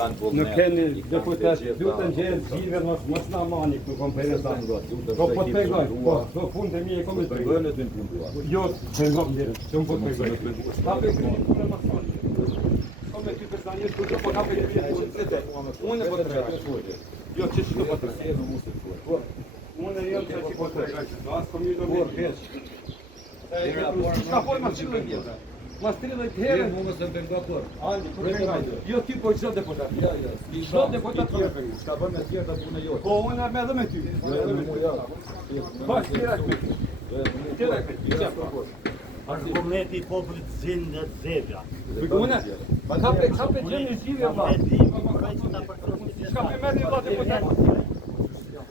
Në keni deputet, lutem gjerë gjive mos na mani këtu konferenca. Po po të pegoj, po punë të mi e komë të pegoj. Jo, të ngom gjerë, që më po të pegoj. Ta pegoj, punë më të mani. Kome ty personalisht, kur po ka pegoj, unë po të pegoj. Jo, që që po të pegoj. Unë e jam që që po të pegoj. Asë komi do me peshë. Shka pojë ma 30 vjetë. Mas 30 herë Unë mos e bëj por. Andi, kur pegoj. Jo ti po çdo deputet. Çdo deputet tjetër. Çka bën me tjetër punë jote. Po unë me edhe me ty. Pas tjera këtë. Tjera këtë. Argumenti i popullit zinë dhe zebra. Unë, ka pe gjeni zhjivje vla. Shka pe meri vla deputet.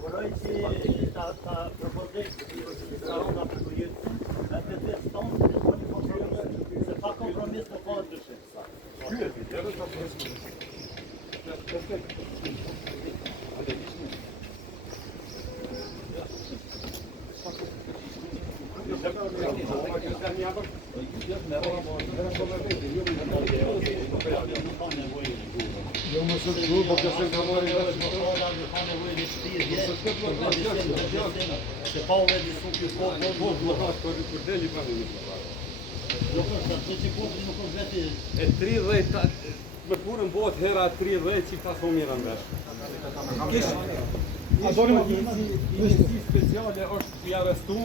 Vorrei che ta propose questa ronda per cui la persona se fa compromesso con le scelte. Jo më sot grupo që se ka marrë Se pa u vedi su più po kur deli pa një. Jo për të që populli nuk është veti E 30 me punën bëhet hera 30 që pas më mirë ndesh. Një speciale është t'i arrestu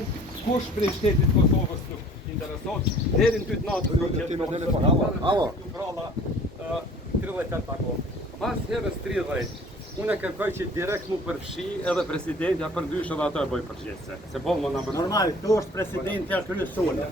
kush prej shtetit Kosovës nuk interesot deri në 8 natë Alo. pralla 38 tako. Pas herës 30 unë kërkoj që direkt mu përfshi edhe presidentja për dyshë dhe ato e bëj përgjithse. Se bon më në më normal, këto është presidentja kryesore.